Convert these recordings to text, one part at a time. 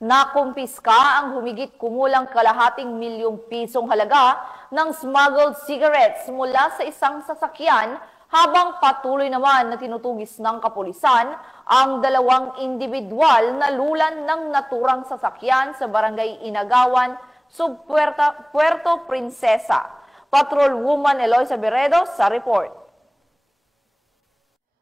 Nakumpiska ang humigit kumulang kalahating milyong pisong halaga ng smuggled cigarettes mula sa isang sasakyan habang patuloy naman na tinutugis ng kapulisan ang dalawang individual na lulan ng naturang sasakyan sa barangay Inagawan, Puerto Princesa. Patrolwoman Eloisa Beredo sa report.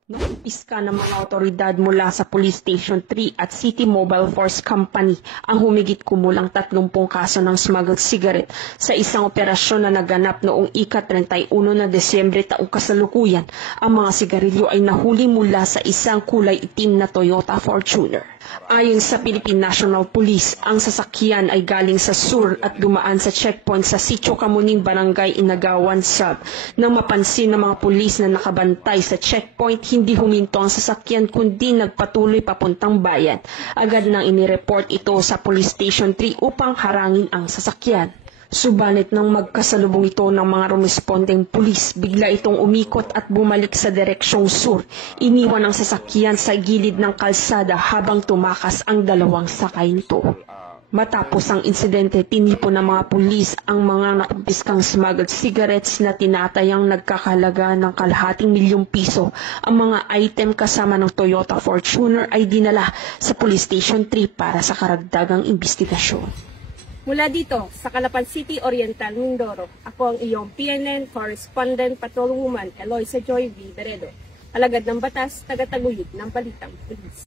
Nakumpiska ng mga otoridad mula sa Police Station 3 at City Mobile Force Company ang humigit kumulang 30 kaso ng smuggled cigarette sa isang operasyon na naganap noong ika-31 na Desyembre taong kasalukuyan. Ang mga sigarilyo ay nahuli mula sa isang kulay itim na Toyota Fortuner. Ayon sa Philippine National Police, ang sasakyan ay galing sa sur at dumaan sa checkpoint sa Sitio Kamuning, Barangay Inagawan Sub. Nang mapansin ng mga pulis na nakabantay sa checkpoint, hindi huminto ang sasakyan kundi nagpatuloy papuntang bayan. Agad nang inireport ito sa Police Station 3 upang harangin ang sasakyan. Subalit nang magkasalubong ito ng mga rumespondeng pulis, bigla itong umikot at bumalik sa direksyong sur. Iniwan ang sasakyan sa gilid ng kalsada habang tumakas ang dalawang sakay nito. Matapos ang insidente, tinipon ng mga pulis ang mga nakumpiskang smuggled cigarettes na tinatayang nagkakahalaga ng kalahating milyong piso. Ang mga item kasama ng Toyota Fortuner ay dinala sa Police Station 3 para sa karagdagang investigasyon. Mula dito, sa Calapan City, Oriental, Mindoro, ako ang iyong PNN Correspondent Patrolwoman Eloisa Joy V. Beredo, alagad ng batas, tagataguyod ng Balitang Pulis.